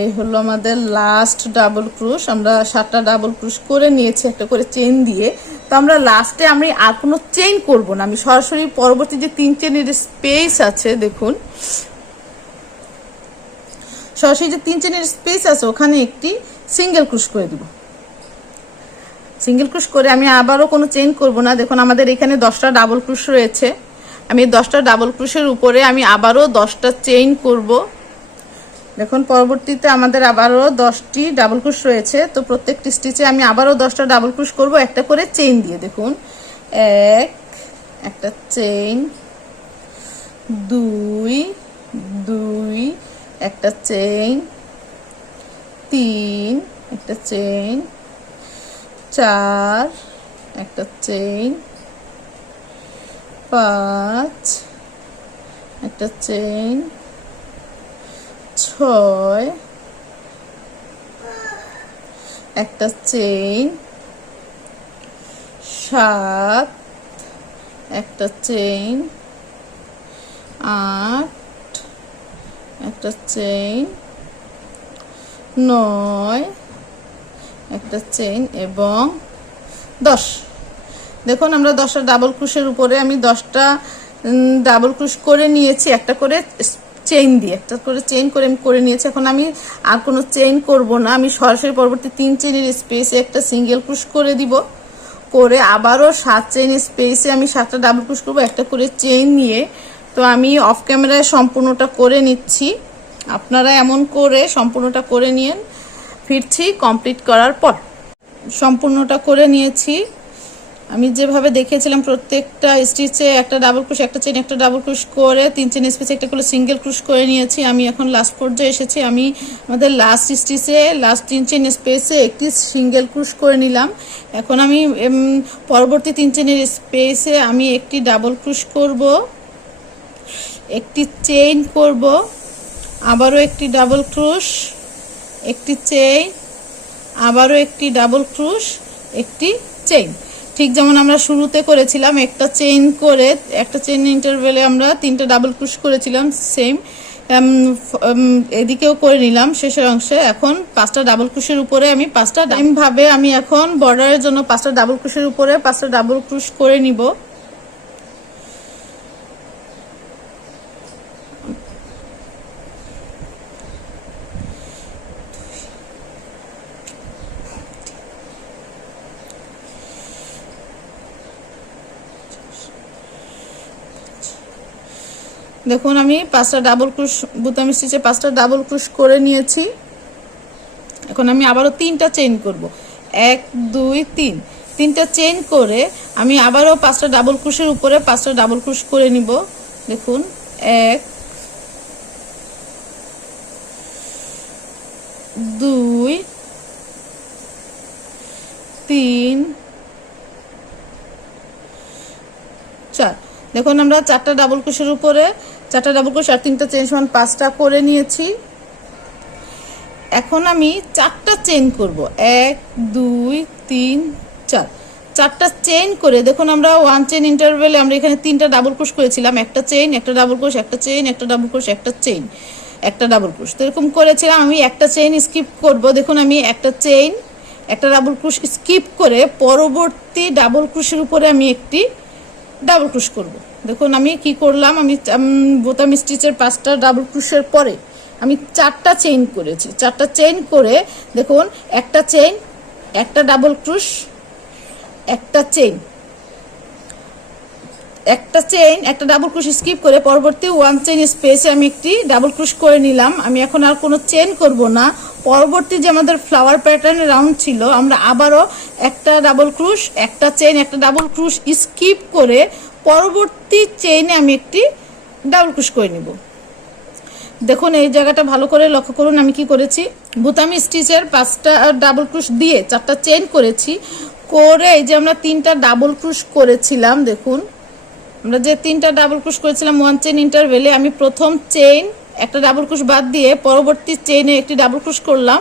এই হলো আমাদের লাস্ট ডাবল ক্রোশ। আমরা 7টা ডাবল ক্রোশ করে নিয়েছি একটা করে চেইন দিয়ে। তো আমরা লাস্টে আমি আর কোনো চেইন করব না, আমি সরাসরি পরবর্তী যে 3 চেইনের স্পেস আছে দেখুন সরাসরি যে 3 চেইনের স্পেস আছে ওখানে একটি সিঙ্গেল ক্রোশ করে দিব। সিঙ্গেল ক্রোশ করে আমি আবারও কোনো চেইন করব না। দেখুন আমাদের এখানে 10টা ডাবল ক্রোশ রয়েছে। আমি 10টা ডাবল ক্রোশের উপরে আমি আবারও 10টা চেইন করব। দেখুন পরবর্তীতে আমাদের আবারও 10টি ডাবল ক্রোশ রয়েছে। তো প্রত্যেকটি স্টিচে আমি আবারও 10টা ডাবল ক্রোশ করব একটা করে চেইন দিয়ে। দেখুন একটা চেইন, 2 একটা চেইন, 3 একটা চেইন, 4 একটা চেইন, 5 একটা চেইন, 6 একটা চেইন, 7 একটা চেইন, 8 একটা চেইন, 9 একটা চেইন এবং 10। দেখুন আমরা 10টা ডাবল ক্রোশের উপরে আমি 10টা ডাবল ক্রোশ করে নিয়েছি, একটা করে চেইন দিয়ে, একটা করে চেইন করে আমি করে নিয়েছি। এখন আমি আর কোনো চেইন করব না, আমি সরাসরি পরবর্তী 3 চেইনের স্পেসে একটা সিঙ্গেল ক্রোশ করে দিব, করে আবারও 7 চেইনের স্পেসে আমি 7টা ডাবল ক্রোশ করব একটা করে চেইন নিয়ে। তো আমি অফ ক্যামেরায় সম্পূর্ণটা করে নিচ্ছি, আপনারা এমন করে সম্পূর্ণটা করে নিন। ফিরছি কমপ্লিট করার পর। সম্পূর্ণটা করে নিয়েছি, আমি যেভাবে দেখিয়েছিলাম প্রত্যেকটা স্টিচে একটা ডাবল ক্রোশ, একটা চেইন, একটা ডাবল ক্রোশ করে 3 চেইন স্পেসে একটা করে সিঙ্গেল ক্রোশ করে নিয়েছি। আমি এখন লাস্ট পর্যায়ে এসেছি, আমি আমাদের লাস্ট স্টিচে লাস্ট 3 চেইন স্পেসে একটি সিঙ্গেল ক্রোশ করে নিলাম। এখন আমি পরবর্তী 3 চেইনের স্পেসে আমি একটি ডাবল ক্রোশ করব, একটি চেইন করব, আবারও একটি ডাবল ক্রোশ, একটি চেইন, আবারও একটি ডাবল ক্রোশ, একটি চেইন। ঠিক যেমন আমরা শুরুতে করেছিলাম, একটা চেইন করে একটা চেইন ইন্টারভেলে আমরা 3টা ডাবল ক্রোশ করেছিলাম, সেম এদিকেও করে নিলাম শেষের অংশে। এখন 5টা ডাবল ক্রোশের উপরে আমি 5টা ভাবে আমি এখন বর্ডারের জন্য 5টা ডাবল ক্রোশের উপরে 5টা ডাবল ক্রোশ করে নিব। দেখুন আমি 5টা ডাবল ক্রোশ বুতাম স্টিচে 5টা ডাবল ক্রোশ করে নিয়েছি। এখন আমি আবারও 3টা চেইন করব, 1 2 3, 3টা চেইন করে আমি আবারও 5টা ডাবল ক্রোশের উপরে 5টা ডাবল ক্রোশ করে নিব। দেখুন 1 2 3 4। দেখুন আমরা 4টা ডাবল ক্রোশের উপরে 4টা ডাবল ক্রোশ আর 3টা চেইন সমান 5টা করে নিয়েছি। এখন আমি 4টা চেইন করব, 1 2 3 4, 4টা চেইন করে দেখুন আমরা 1 চেইন ইন্টারভেলে আমরা এখানে 3টা ডাবল ক্রোশ করেছিলাম, একটা চেইন, একটা ডাবল ক্রোশ, একটা চেইন, একটা ডাবল ক্রোশ, একটা চেইন, একটা ডাবল ক্রোশ। তো এরকম করেছিলাম। আমি একটা চেইন স্কিপ করব, দেখুন আমি একটা চেইন, একটা ডাবল ক্রোশ স্কিপ করে পরবর্তী ডাবল ক্রোশের উপরে আমি একটি ডাবল ক্রোশ করব। দেখুন আমি কি করলাম, আমি বোতাম স্টিচের 5টা ডাবল ক্রোশের পরে আমি 4টা চেইন করেছি। 4টা চেইন করে দেখুন একটা চেইন, একটা ডাবল ক্রোশ, একটা চেইন, একটা চেইন, একটা ডাবল ক্রোশ স্কিপ করে পরবর্তী 1 চেইন স্পেসে আমি একটি ডাবল ক্রোশ করে নিলাম। আমি এখন আর কোনো চেইন করব না। পরবর্তী যে আমাদের ফ্লাওয়ার প্যাটার্নের রাউন্ড ছিল, আমরা আবারও একটা ডাবল ক্রোশ, একটা চেইন, একটা ডাবল ক্রোশ স্কিপ করে পরবর্তী চেইনে আমি একটি ডাবল ক্রোশ করে নিব। দেখুন এই জায়গাটা ভালো করে লক্ষ্য করুন, আমি কি করেছি, বুতামি স্টিচের 5টা ডাবল ক্রোশ দিয়ে 4টা চেইন করেছি, করে এই যে আমরা 3টা ডাবল ক্রোশ করেছিলাম, দেখুন আমরা যে 3টা ডাবল ক্রোশ করেছিলাম 1 চেইন ইন্টারভেলে, আমি প্রথম চেইন একটা ডাবল ক্রোশ বাদ দিয়ে পরবর্তী চেইনে একটি ডাবল ক্রোশ করলাম,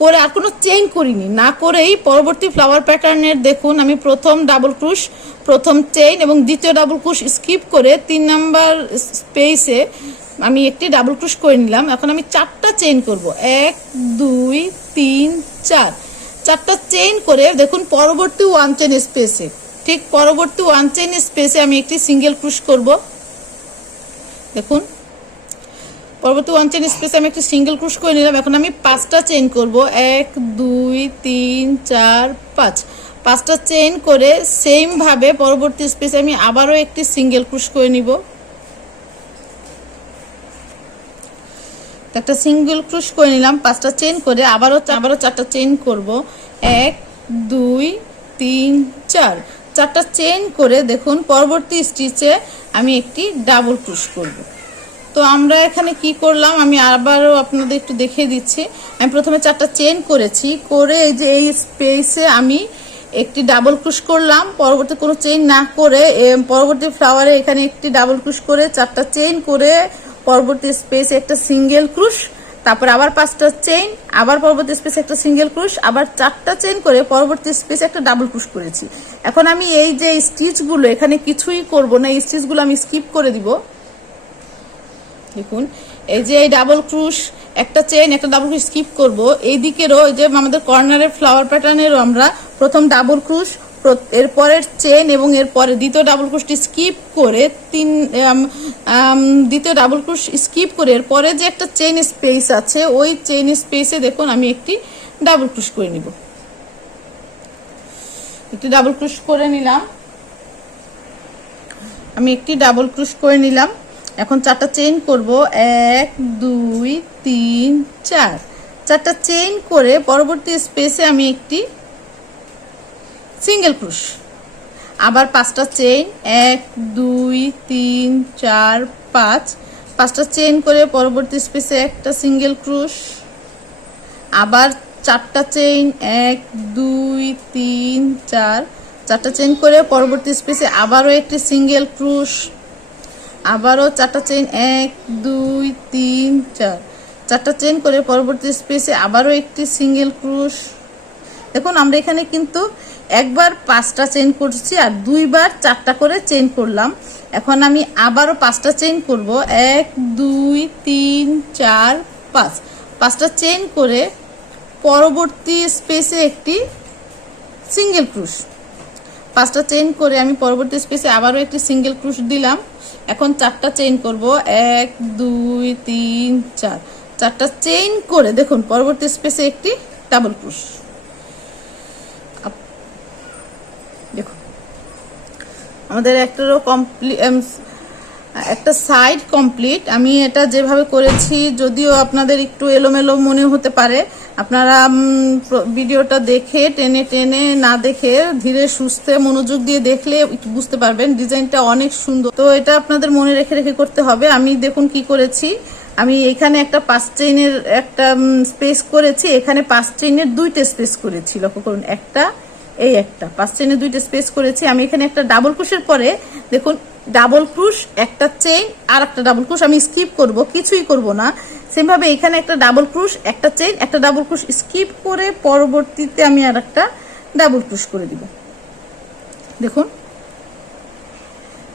করে আর কোনো চেইন করিনি, না করেই পরবর্তী ফ্লাওয়ার প্যাটার্নের দেখুন আমি প্রথম ডাবল ক্রোশ, প্রথম চেইন এবং দ্বিতীয় ডাবল ক্রোশ স্কিপ করে 3 নাম্বার স্পেসে আমি একটি ডাবল ক্রোশ করে নিলাম। এখন আমি 4টা চেইন করব, 1 2 3 4, 4টা চেইন করে দেখুন পরবর্তী 1 চেইন স্পেসে, ঠিক পরবর্তী 1 চেইন স্পেসে আমি একটি সিঙ্গেল ক্রোশ করব। দেখুন পরবর্তী 1 চেইন স্পেসে আমি একটি সিঙ্গেল ক্রোশ করে নিলাম। এখন আমি 5টা চেইন করব, 1 2 3 4 5, 5টা চেইন করে সেম ভাবে পরবর্তী স্পেসে আমি আবারও একটি সিঙ্গেল ক্রোশ করে নিব। একটা সিঙ্গেল ক্রুশ করে নিলাম, 5টা চেইন করে আবারও 4টা চেইন করব। 1 2 3 4, 4টা চেইন করে দেখুন পরবর্তী স্টিচে আমি একটি ডাবল ক্রুশ করব। তো আমরা এখানে কি করলাম আমি আবারও আপনাদের একটু দেখিয়ে দিচ্ছি। আমি প্রথমে 4টা চেইন করেছি, করে এই যে এই স্পেসে আমি একটি ডাবল ক্রুশ করলাম, পরবর্তী কোনো চেইন না করে পরবর্তী ফ্লাওয়ারে এখানে একটি ডাবল ক্রুশ করে 4টা চেইন করে পরবর্তী স্পেসে একটা সিঙ্গেল ক্রুশ, তারপর আবার 5টা চেইন, আবার পরবর্তী স্পেসে একটা সিঙ্গেল ক্রুশ, আবার 4টা চেইন করে পরবর্তী স্পেসে একটা ডাবল ক্রুশ করেছি। এখন আমি এই যে স্টিচগুলো এখানে কিছুই করব না, এই স্টিচগুলো আমি স্কিপ করে দিব। দেখুন এই যে এই ডাবল ক্রুশ, একটা চেইন, একটা ডাবল ক্রুশ স্কিপ করব। এই দিকেরও এই যে আমাদের কর্নারের ফ্লাওয়ার প্যাটার্নেরও আমরা প্রথম ডাবল ক্রুশ, এরপরের চেইন এবং এরপরে দ্বিতীয় ডাবল ক্রুশটি স্কিপ করে দ্বিতীয় ডাবল ক্রুশ স্কিপ করে এরপরে যে একটা চেইন স্পেস আছে ওই চেইন স্পেসে দেখুন আমি একটি ডাবল ক্রুশ করে নিব। একটি ডাবল ক্রুশ করে নিলাম, আমি একটি ডাবল ক্রুশ করে নিলাম। এখন 4টা চেইন করব। 1 2 3 4, 4টা চেইন করে পরবর্তী স্পেসে আমি একটি সিঙ্গেল ক্রুশ, আবার 5টা চেইন 1 2 3 4 5, 5টা চেইন করে পরবর্তী স্পেসে একটা সিঙ্গেল ক্রুশ, আবার 4টা চেইন 1 2 3 4, 4টা চেইন করে পরবর্তী স্পেসে আবারও একটি সিঙ্গেল ক্রুশ, আবারও 4টা চেইন 1 2 3 4, 4টা চেইন করে পরবর্তী স্পেসে আবারও একটি সিঙ্গেল ক্রুশ। দেখুন আমরা এখানে কিন্তু একবার 5টা চেইন করছি আর দুইবার 4টা করে চেইন করলাম। এখন আমি আবারও 5টা চেইন করব। 1 2 3 4 5, 5টা চেইন করে পরবর্তী স্পেসে একটি সিঙ্গেল ক্রুশ, 5টা চেইন করে আমি পরবর্তী স্পেসে আবারও একটি সিঙ্গেল ক্রুশ দিলাম। এখন 4টা চেইন করব। 1 2 3 4, 4টা চেইন করে দেখুন পরবর্তী স্পেসে একটি ডাবল ক্রুশ। দেখুন আমাদের একটা সাইড কমপ্লিট। আমি এটা যেভাবে করেছি যদিও আপনাদের একটু এলোমেলো মনে হতে পারে, আপনারা ভিডিওটা দেখে টেনে টেনে না দেখে ধীরে সুস্থে মনোযোগ দিয়ে দেখলে একটু বুঝতে পারবেন ডিজাইনটা অনেক সুন্দর। তো এটা আপনাদের মনে রেখে রেখে করতে হবে। আমি দেখুন কি করেছি, আমি এখানে একটা 5 চেইনের একটা স্পেস করেছি, এখানে 5 চেইনের 2টা স্পেস করেছি, লক্ষ্য করুন একটা এই একটা 5 চেইনের 2টা স্পেস করেছি। আমি এখানে একটা ডাবল ক্রুশের পরে দেখুন ডাবল ক্রুশ, একটা চেইন আর একটা ডাবল ক্রুশ আমি স্কিপ করব, কিছুই করব না। সেম ভাবে এখানে একটা ডাবল ক্রুশ, একটা চেইন, একটা ডাবল ক্রুশ স্কিপ করে পরবর্তীতে আমি আর একটা ডাবল ক্রুশ করে দিব। দেখুন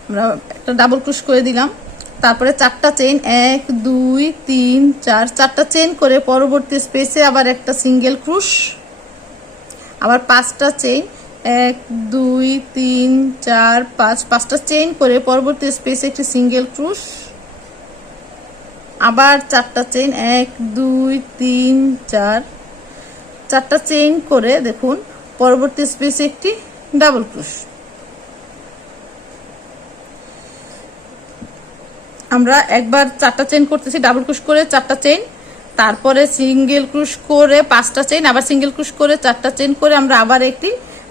আমরা একটা ডাবল ক্রুশ করে দিলাম, তারপরে 4টা চেইন 1 2 3 4, 4টা চেইন করে পরবর্তী স্পেসে আবার একটা সিঙ্গেল ক্রুশ, আবার 5টা চেইন 1 2 3 4 5, 5টা চেইন করে পরবর্তী স্পেসে একটি সিঙ্গেল ক্রুশ, আবার 4টা চেইন 1 2 3 4, 4টা চেইন করে দেখুন পরবর্তী স্পেসে একটি ডাবল ক্রুশ। আমরা একবার 4টা চেইন করতেছি, ডাবল ক্রুশ করে 4টা চেইন, তারপরে সিঙ্গেল ক্রুশ করে 5টা চেইন, আবার সিঙ্গেল ক্রুশ করে 4টা চেইন করে আমরা আবার একটি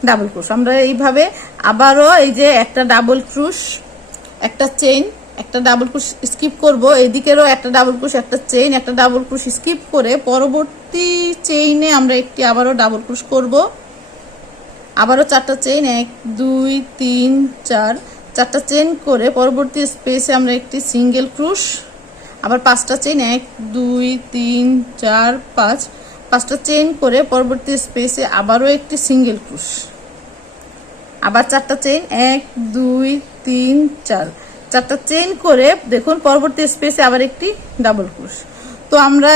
ডাবল ক্রুশ। আমরা এইভাবে আবারও এই যে একটা ডাবল ক্রুশ, একটা চেইন, একটা ডাবল ক্রুশ স্কিপ করব, এদিকেরও একটা ডাবল ক্রুশ, একটা চেইন, একটা ডাবল ক্রুশ স্কিপ করে পরবর্তী চেইনে আমরা একটি আবারও ডাবল ক্রুশ করব, আবারও 4টা চেইন 1 2 3 4, 4টা চেইন করে পরবর্তী স্পেসে আমরা একটি সিঙ্গেল ক্রুশ, আবার 5টা চেইন 1 2 3 4 5, 5টা চেইন করে পরবর্তী স্পেসে আবারও একটি সিঙ্গেল ক্রুশ, আবার 4টা চেইন 1 2 3 4, 4টা চেইন করে দেখুন পরবর্তী স্পেসে আবার একটি ডাবল ক্রুশ। তো আমরা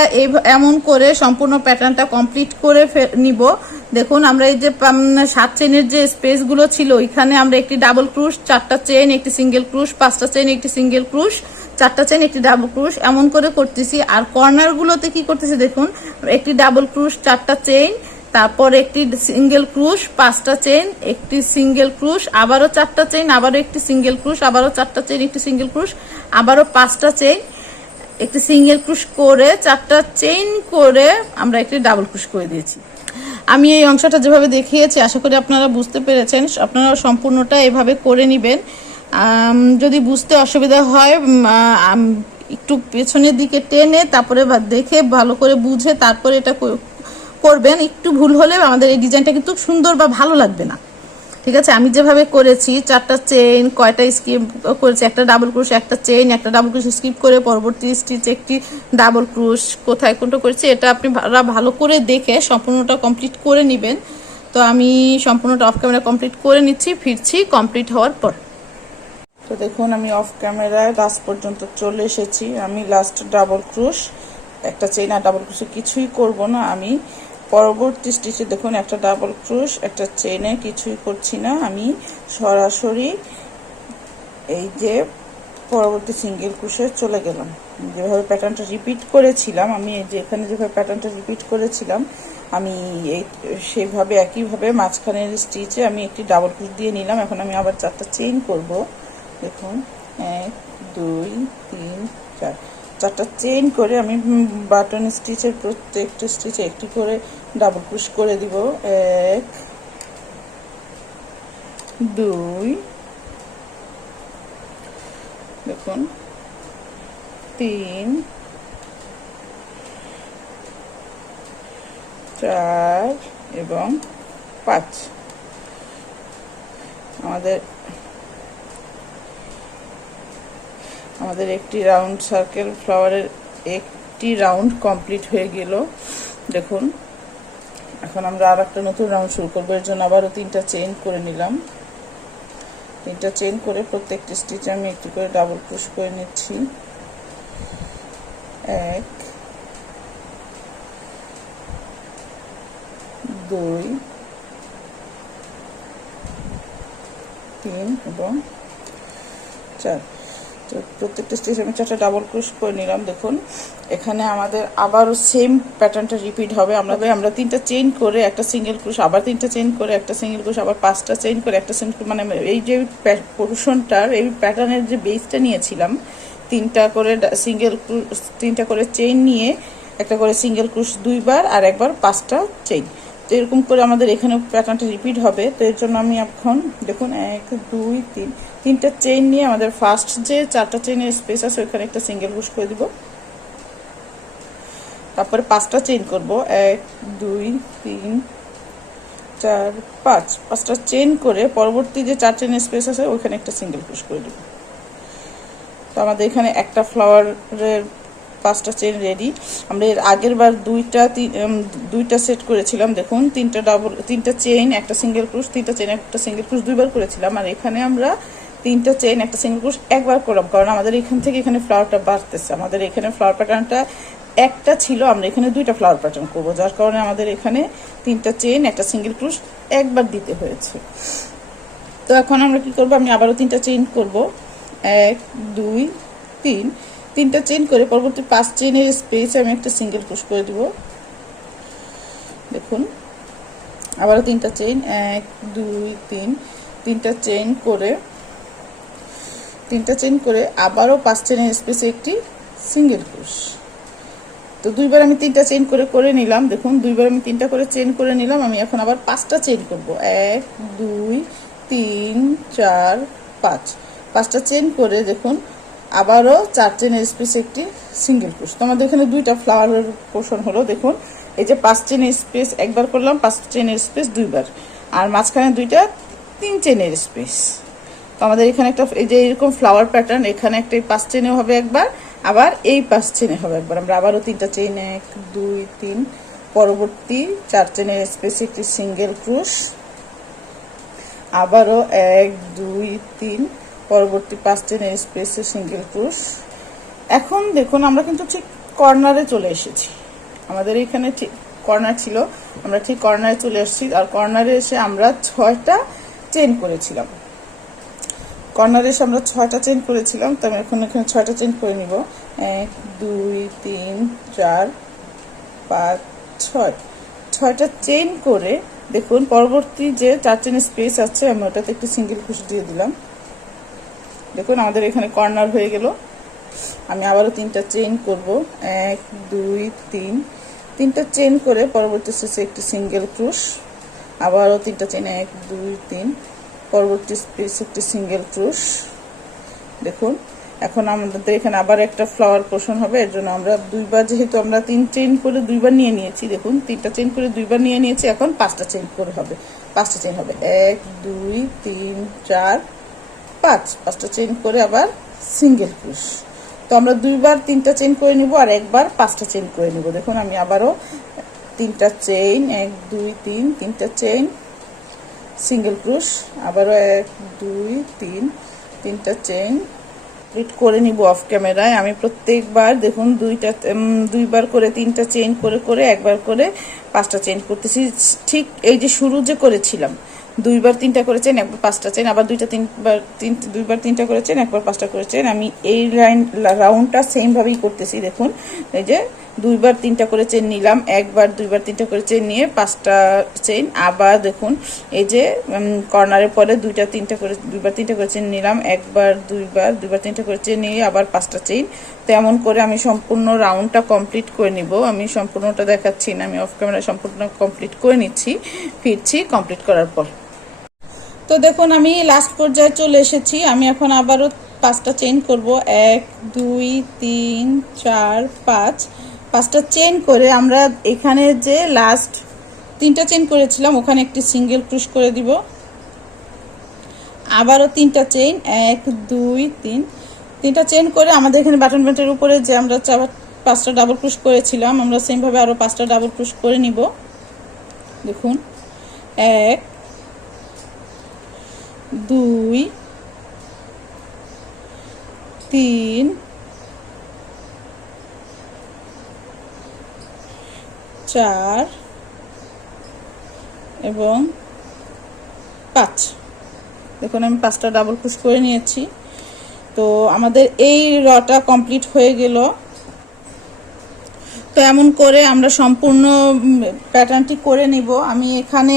এমন করে সম্পূর্ণ প্যাটার্নটা কমপ্লিট করে নিব। দেখুন আমরা এই যে 7 চেইনের যে স্পেসগুলো ছিল ওইখানে আমরা একটি ডাবল ক্রুশ, 4টা চেইন, একটি সিঙ্গেল ক্রুশ, 5টা চেইন, একটি সিঙ্গেল ক্রুশ, 4টা চেইন, একটি ডাবল ক্রুশ, এমন করে করতেছি। আর কর্নারগুলোতে কি করতেছি দেখুন, একটি ডাবল ক্রুশ, 4টা চেইন, তারপর একটি সিঙ্গেল ক্রুশ, 5টা চেইন, একটি সিঙ্গেল ক্রুশ, আবারও 4টা চেইন, আবারও একটি সিঙ্গেল ক্রুশ, আবারও 4টা চেইন, একটি সিঙ্গেল ক্রুশ, আবারও 5টা চেইন, একটি সিঙ্গেল ক্রুশ করে 4টা চেইন করে আমরা একটি ডাবল ক্রুশ করে দিয়েছি। আমি এই অংশটা যেভাবে দেখিয়েছি আশা করি আপনারা বুঝতে পেরেছেন। আপনারা সম্পূর্ণটা এভাবে করে নেবেন। যদি বুঝতে অসুবিধা হয় একটু পেছনের দিকে টেনে তারপরে দেখে ভালো করে বুঝে তারপরে এটা করবেন। একটু ভুল হলে আমাদের এই ডিজাইনটা কিন্তু সুন্দর বা ভালো লাগবে না। ঠিক আছে, আমি যেভাবে করেছি 4টা চেইন, কয়টা স্কিপ করেছি, একটা ডাবল ক্রুশ, একটা চেইন, একটা ডাবল ক্রুশ স্কিপ করে পরবর্তী স্টিচ একটি ডাবল ক্রুশ, কোথায় কোনটা করেছি এটা আপনি ভালো করে দেখে সম্পূর্ণটা কমপ্লিট করে নেবেন। তো আমি সম্পূর্ণটা অফ ক্যামেরা কমপ্লিট করে নিচ্ছি, ফিরছি কমপ্লিট হওয়ার পর। তো দেখুন আমি অফ ক্যামেরায় লাস্ট পর্যন্ত চলে এসেছি। আমি লাস্ট ডাবল ক্রুশ, একটা চেইন আর ডাবল ক্রুশে কিছুই করব না। আমি পরবর্তী স্টিচে দেখুন একটা ডাবল ক্রুশ, একটা চেইনে কিছুই করছি না। আমি সরাসরি এই যে পরবর্তী সিঙ্গেল ক্রুশে চলে গেলাম। যেভাবে প্যাটার্নটা রিপিট করেছিলাম, আমি এই যে এখানে যেভাবে প্যাটার্নটা রিপিট করেছিলাম আমি এই সেইভাবে একইভাবে মাঝখানের স্টিচে আমি একটি ডাবল ক্রুশ দিয়ে নিলাম। এখন আমি আবার 4টা চেইন করব। দেখুন 1 2 3 4, 4টা চেইন করে আমি বাটন স্টিচের প্রত্যেকটা স্টিচে একটি করে ডাবল ক্রুশ করে দিব। 1 2 দেখুন 3 4 এবং 5। আমাদের একটি রাউন্ড সার্কেল ফ্লাওয়ারের একটি রাউন্ড কমপ্লিট হয়ে গেল। দেখুন এখন আমরা আর একটা নতুন রাউন্ড শুরু করবো। এর জন্য আবারও 3টা চেইন করে নিলাম। 3টা চেইন করে প্রত্যেকটি স্টিচে আমি একটি করে ডাবল ক্রুশ করে নিচ্ছি। 1 2 3 এবং 4। তো প্রত্যেকটা স্টিচে আমি 4টা ডাবল ক্রুশ করে নিলাম। দেখুন এখানে আমাদের আবারও সেম প্যাটার্নটা রিপিট হবে। আমরা 3টা চেইন করে একটা সিঙ্গেল ক্রুশ, আবার 3টা চেইন করে একটা সিঙ্গেল ক্রুশ, আবার 5টা চেইন করে একটা সিঙ্গেল, মানে এই যে পোর্শনটার এই প্যাটার্নের যে বেসটা নিয়েছিলাম 3টা করে সিঙ্গেল ক্রুশ, 3টা করে চেইন নিয়ে একটা করে সিঙ্গেল ক্রুশ 2বার আর একবার 5টা চেইন। তো এরকম করে আমাদের এখানে প্যাটার্নটা রিপিট হবে। তো এর জন্য আমি এখন দেখুন 1 2 3, 3টা চেইন নিয়ে আমাদের ফার্স্ট যে 4টা চেইনের স্পেস আছে ওখানে একটা সিঙ্গেল ক্রুশ করে দিব। তারপরে 5টা চেইন করব, 1 2 3 4 5, 5টা চেইন করে পরবর্তী যে 4 চেইনের স্পেস আছে ওখানে একটা সিঙ্গেল ক্রুশ করে দিব। তো আমাদের এখানে একটা ফ্লাওয়ারের 5টা চেইন রেডি। আমরা এর আগের বার দুইটা সেট করেছিলাম। দেখুন 3টা চেইন একটা সিঙ্গেল ক্রুশ, 3টা চেইন একটা সিঙ্গেল ক্রুশ 2বার করেছিলাম। আর এখানে আমরা 3টা চেইন একটা সিঙ্গেল ক্রুশ একবার করলাম, কারণ আমাদের এখান থেকে এখানে ফ্লাওয়ারটা বাড়তেছে। আমাদের এখানে ফ্লাওয়ার প্যাটার্নটা একটা ছিল, আমরা এখানে 2টা ফ্লাওয়ার প্যাটার্ন করবো, যার কারণে আমাদের এখানে 3টা চেইন একটা সিঙ্গেল ক্রুশ একবার দিতে হয়েছে। তো এখন আমরা কি করব, আমি আবারও 3টা চেইন করব, 1 2 3, 3টা চেইন করে পরবর্তী 5 চেইনের স্পেসে আমি একটা সিঙ্গেল ক্রুশ করে দিব। দেখুন আবারও 3টা চেইন, 1 2 3, 3টা চেইন করে আবারও 5 চেইনের স্পেসে একটি সিঙ্গেল ক্রুশ। তো 2বার আমি 3টা চেইন করে নিলাম। দেখুন 2বার আমি 3টা করে চেইন করে নিলাম। আমি এখন আবার 5টা চেইন করব, 1 2 3 4 5, 5টা চেইন করে দেখুন আবারও 4 চেইনের স্পেসে একটি সিঙ্গেল ক্রুশ। তো আমাদের এখানে 2টা ফ্লাওয়ারের পোর্শন হলো। দেখুন এই যে 5 চেইনের স্পেস একবার করলাম, 5 চেইনের স্পেস 2বার, আর মাঝখানে 2টা 3 চেইনের স্পেস। তো আমাদের এখানে একটা এই যে এরকম ফ্লাওয়ার প্যাটার্ন, এখানে একটা 5 চেইনে হবে একবার, আবার এই 5 চেইনে হবে একবার। আমরা আবারও 3টা চেইন, 1 2 3, পরবর্তী 4 চেইনের স্পেসে একটি সিঙ্গেল ক্রুশ, আবারও 1 2 3, পরবর্তী 5 চেইনের স্পেসে সিঙ্গেল ক্রুশ। এখন দেখুন আমরা কিন্তু ঠিক কর্নারে চলে এসেছি। আমাদের এখানে ঠিক কর্নার ছিল, আমরা ঠিক কর্নারে চলে এসেছি। আর কর্নারে এসে আমরা 6টা চেইন করেছিলাম। কর্নারে এসে আমরা 6টা চেইন করেছিলাম। তো আমি এখন এখানে 6টা চেইন করে নিব, 1 2 3 4 5 6, 6টা চেইন করে দেখুন পরবর্তী যে 4 চেইনের স্পেস আছে আমি ওটাতে একটু সিঙ্গেল ক্রুশ দিয়ে দিলাম। দেখুন আমাদের এখানে কর্নার হয়ে গেল। আমি আবারও 3টা চেইন করব, 1 2 3, 3টা চেইন করে পরবর্তী স্পেসে একটি সিঙ্গেল ক্রোশ, আবারও 3টা চেইন, 1 2 3, পরবর্তী স্পেসে একটি সিঙ্গেল ক্রোশ। দেখুন এখন আমাদের এখানে আবার একটা ফ্লাওয়ার পোর্শন হবে, এর জন্য আমরা দুইবার, যেহেতু আমরা 3 চেইন করে দুইবার নিয়ে নিয়েছি, দেখুন 3টা চেইন করে দুইবার নিয়ে নিয়েছি, এখন 5টা চেইন করে হবে, 5টা চেইন হবে, 1 2 3 4 5, 5টা চেইন করে আবার সিঙ্গেল ক্রোশ। তো আমরা দুইবার 3টা চেইন করে নিব আর একবার 5টা চেইন করে নিব। দেখুন আমি আবারও 3টা চেইন, 1 2 3, 3টা চেইন, সিঙ্গেল ক্রোশ, আবারও 1 2 3, 3টা চেইন কমপ্লিট করে নিব অফ ক্যামেরায়। আমি প্রত্যেকবার দেখুন দুইবার করে 3টা চেইন করে করে একবার করে 5টা চেইন করতেছি, ঠিক এই যে শুরু যে করেছিলাম, দুইবার 3টা করেছেন, একবার 5টা চেইন, আবার দুইবার 3টা করেছেন, একবার 5টা করেছেন। আমি এই রাউন্ডটা সেম ভাবেই করতেছি। দেখুন এই যে দুইবার 3টা করে চেইন নিলাম, একবার দুইবার 3টা করে চেইন নিয়ে 5টা চেইন, আবার দেখুন এই যে কর্নারের পরে দুইবার 3টা করে চেইন নিলাম, একবার দুইবার 3টা করে চেইন নিয়ে আবার 5টা চেইন। তো এমন করে আমি সম্পূর্ণ রাউন্ডটা কমপ্লিট করে নিব। আমি সম্পূর্ণটা দেখাচ্ছি না, আমি অফ ক্যামেরা সম্পূর্ণ কমপ্লিট করে নিচ্ছি, ফিরছি কমপ্লিট করার পর। তো দেখুন আমি লাস্ট পর্যায়ে চলে এসেছি। আমি এখন আবারও 5টা চেইন করব, 1 2 3 4 5, 5টা চেইন করে আমরা এখানে যে লাস্ট 3টা চেইন করেছিলাম ওখানে একটি সিঙ্গেল ক্রোশ করে দিব, আবারও 3টা চেইন, 1 2 3, 3টা চেইন করে আমাদের এখানে বাটন বেল্টের উপরে যে আমরা 5টা ডাবল ক্রোশ করেছিলাম, আমরা সেম ভাবে আরো 5টা ডাবল ক্রোশ করে নিব। দেখুন 1 2 3 4 এবং 5। দেখুন আমি 5টা ডাবল ক্রোশ করে নিয়েছি। তো আমাদের এই রটা কমপ্লিট হয়ে গেল। তো এমন করে আমরা সম্পূর্ণ প্যাটার্নটি করে নিব। আমি এখানে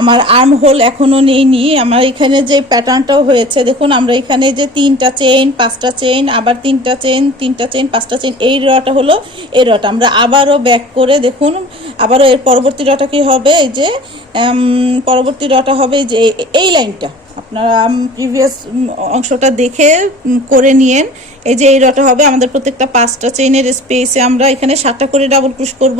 আমার আর্ম হোল এখনো নেইনি, আমার এখানে যে প্যাটার্নটাও হয়েছে দেখুন, আমরা এখানে যে 3টা চেইন 5টা চেইন, আবার 3টা চেইন 5টা চেইন, এই রটা হলো এই রটা। আমরা আবারও ব্যাক করে দেখুন, আবারও এর পরবর্তী রটা কি হবে, এই যে পরবর্তী রটা হবে যে এই লাইনটা, আপনারা প্রিভিয়াস অংশটা দেখে করে নিয়েন। এই যে এই রটা হবে আমাদের প্রত্যেকটা 5টা চেইনের স্পেসে আমরা এখানে 7টা করে ডাবল ক্রোশ করব,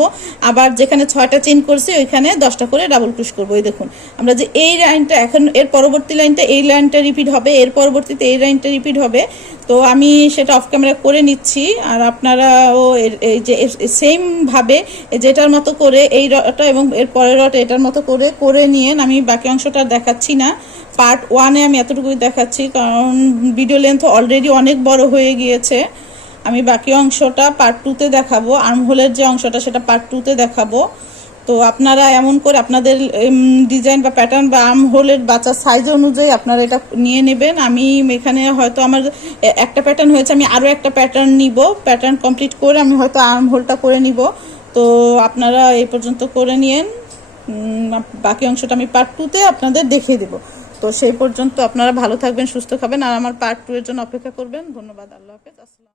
আবার যেখানে 6টা চেইন করছি ওইখানে 10টা করে ডাবল ক্রোশ করব। এই দেখুন আমরা যে এই লাইনটা, এখন এর পরবর্তী লাইনটা এই লাইনটা রিপিট হবে, এর পরবর্তীতে এই লাইনটা রিপিট হবে। তো আমি সেটা অফ ক্যামেরা করে নিচ্ছি, আর আপনারাও এই যে সেম ভাবে যেটার মতো করে এই রটা এবং এর পরের রটা এটার মতো করে করে নিয়েন। আমি বাকি অংশটা দেখাচ্ছি না, পার্ট 1-এ আমি এতটুকুই দেখাচ্ছি, কারণ ভিডিও লেন্থ অলরেডি অনেক বড় হয়ে গিয়েছে। আমি বাকি অংশটা পার্ট 2-তে দেখাবো, আর্মহোলের যে অংশটা সেটা পার্ট 2-তে দেখাবো। তো আপনারা এমন করে আপনাদের ডিজাইন বা প্যাটার্ন বা আর্মহোলের বাচ্চার সাইজ অনুযায়ী আপনারা এটা নিয়ে নেবেন। আমি এখানে হয়তো আমার একটা প্যাটার্ন হয়েছে, আমি আরও একটা প্যাটার্ন নিব, প্যাটার্ন কমপ্লিট করে আমি হয়তো আর্মহোলটা করে নিব। তো আপনারা এই পর্যন্ত করে নিয়েন, বাকি অংশটা আমি পার্ট 2-তে আপনাদের দেখিয়ে দেবো। তো সেই পর্যন্ত আপনারা ভালো থাকবেন, সুস্থ থাকবেন, আর আমার পার্ট 2 এর জন্য অপেক্ষা করবেন। ধন্যবাদ, আল্লাহ হাফেজ, আসসালাম।